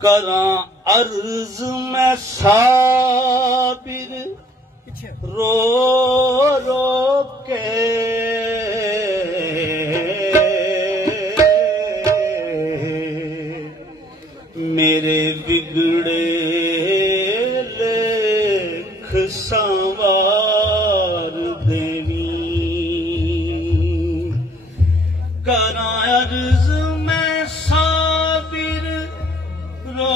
करा अर्ज में साबिर रो रो के मेरे बिगड़े लेख संवार देवी करा अर्ज में साबिर रो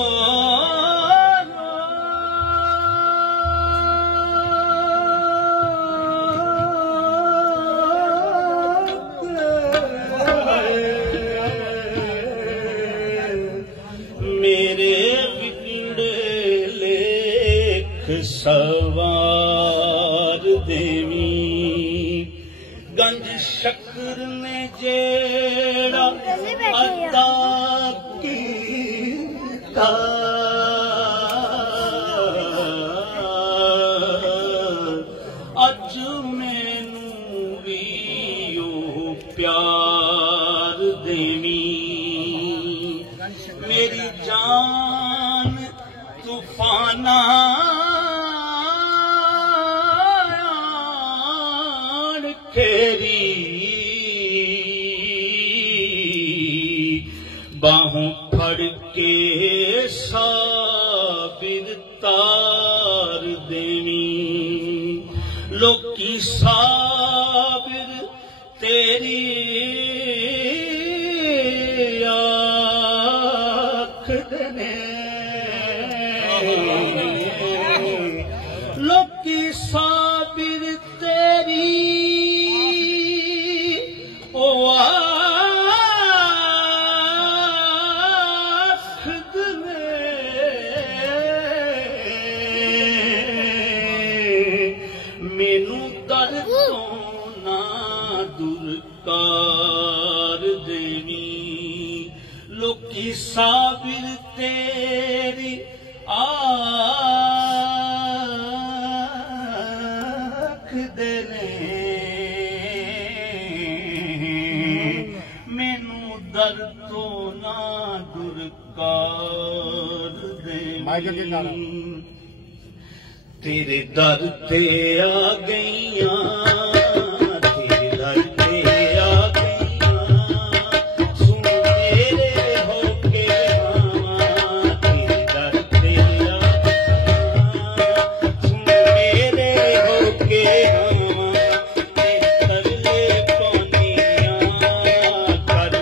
सवार देवी गंज शक्र ने जेड़ा अदा कीता अज मैनू भी ओ प्यार देवी मेरी जान तूफाना तेरी बाहों फड़ के साबिर तार देवी लोकी साबिर तेरी आँख देने लोकी साबिर तेरी मेनू दर तो ना दुरकार देवी लोकी साबिर तेरी आँख देने मेनू दर तो ना दुरकार देवी तेरे दर ते आ गईया तेरे दर ते आ गईया सुन मेरे होके आवा तेरे दर ते आ गईया सुन मेरे होके आवा तेरे तरले पौनिया कर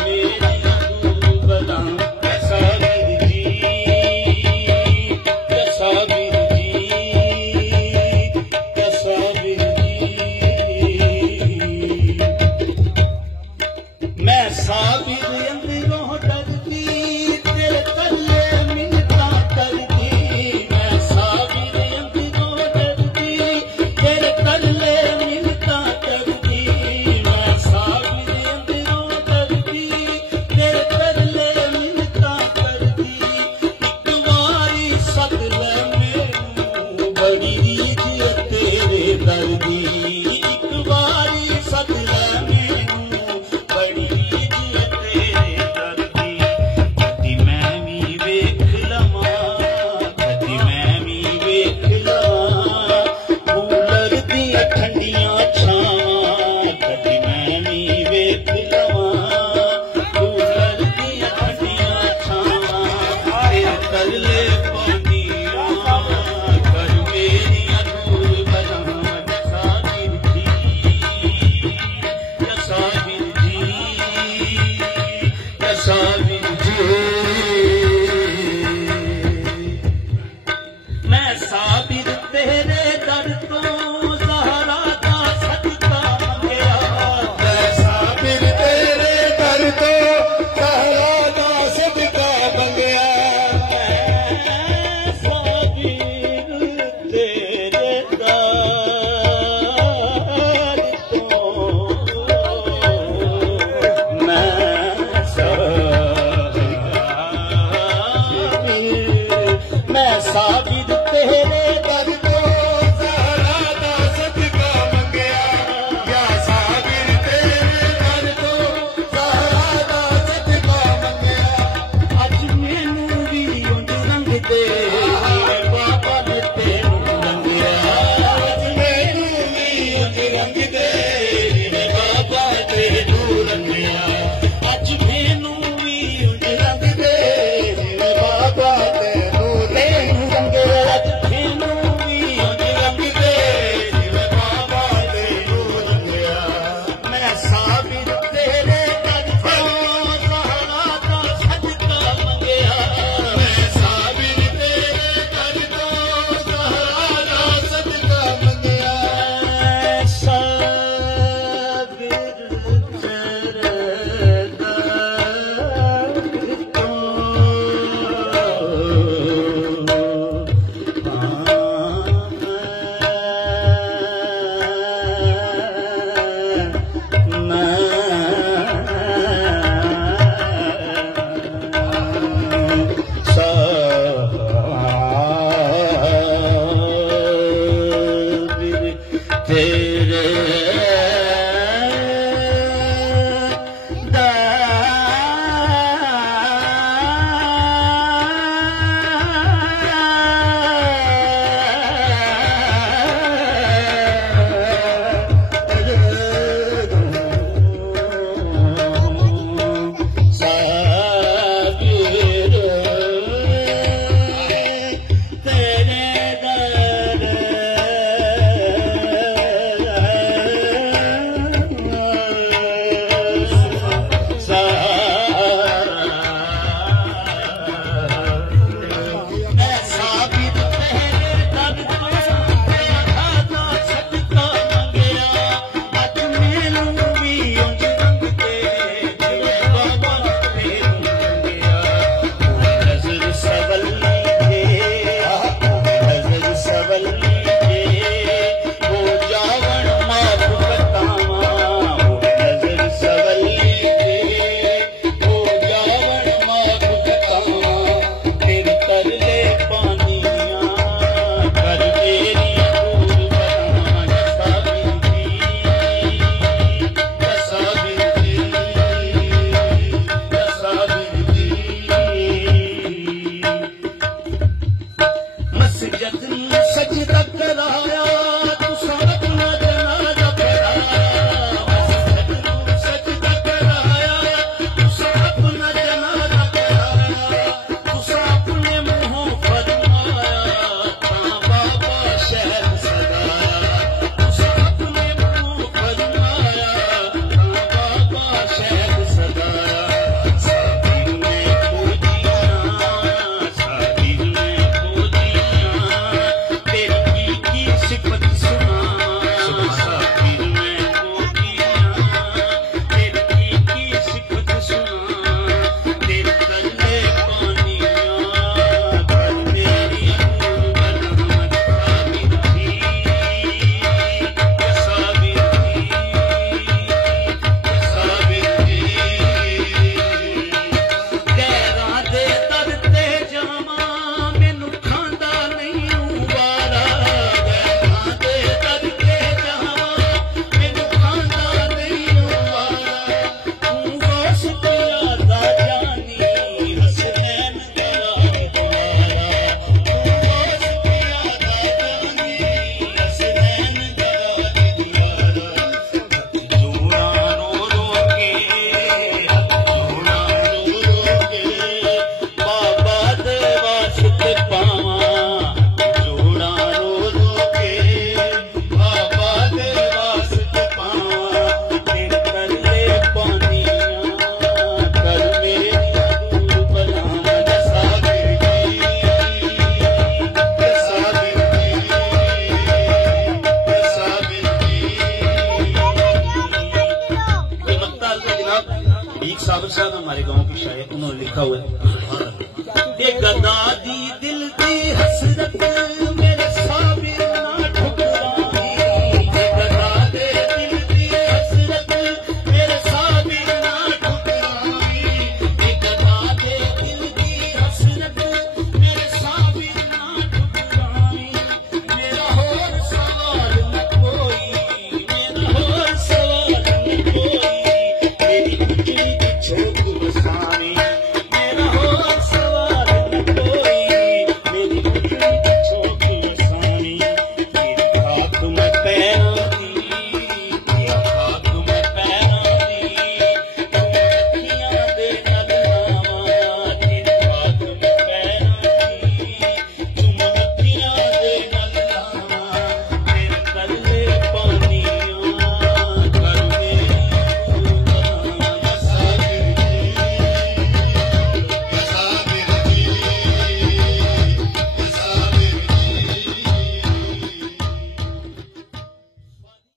मेरिया दूबला दी एक बारी सद लै मैनू बड़ी जी तेरे दर दी कदी मैं भी वेख लवां कदी मैं भी वेख लवां कूलर दी ठंडियां छावां कदी मैं भी वेख लवां कूलर दी ठंडियां छावां तेरे तरले पानी कर मेरी दूर बना साबर साहब हमारे गांव के शायर, उन्होंने लिखा हुआ है